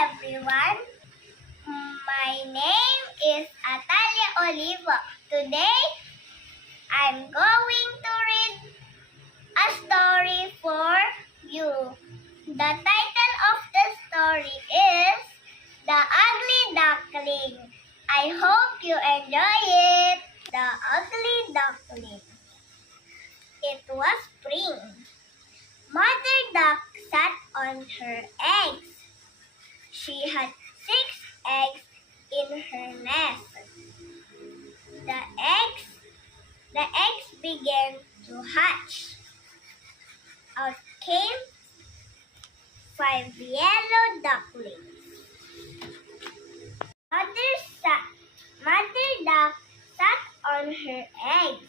everyone. My name is Atalia Oliva. Today, I'm going to read a story for you. The title of the story is The Ugly Duckling. I hope you enjoy it. The Ugly Duckling. It was spring. Mother Duck sat on her eggs. She had 6 eggs in her nest. The eggs began to hatch. Out came 5 yellow ducklings. Mother Duck sat on her eggs.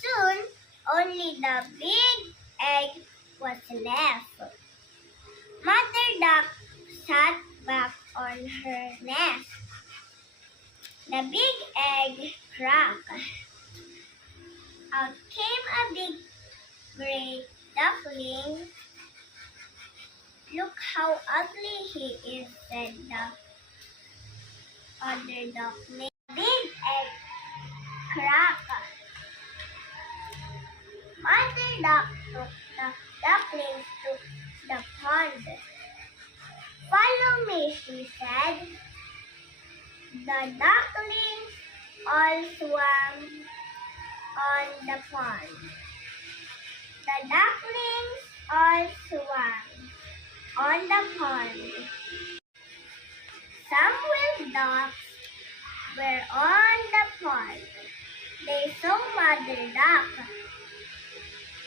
Soon, only the big egg was left. Mother Duck sat back on her nest. The big egg cracked. Out came a big gray duckling. "Look how ugly he is," said the other duckling. Big egg cracked. Mother Duck took the ducklings to the pond. "Follow me," she said. The ducklings all swam on the pond. The ducklings all swam on the pond. Some wild ducks were on the pond. They saw Mother Duck.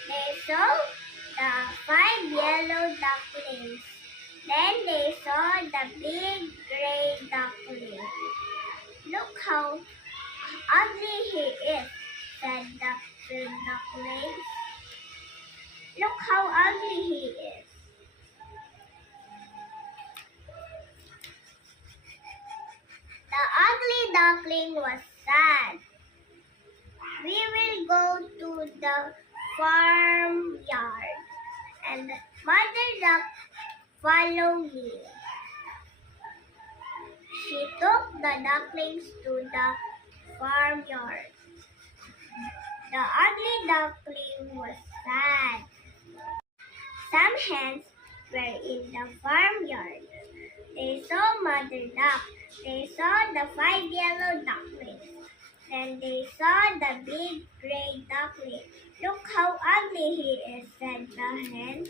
They saw the 5 yellow ducklings. Then they saw the big gray duckling. "Look how ugly he is," said the third duckling. "Look how ugly he is." The ugly duckling was sad. "We will go to the farmyard, and Mother Duck follow me." She took the ducklings to the farmyard. The ugly duckling was sad. Some hens were in the farmyard. They saw Mother Duck. They saw the 5 yellow ducklings. Then they saw the big gray duckling. "Look how ugly he is," said the hens.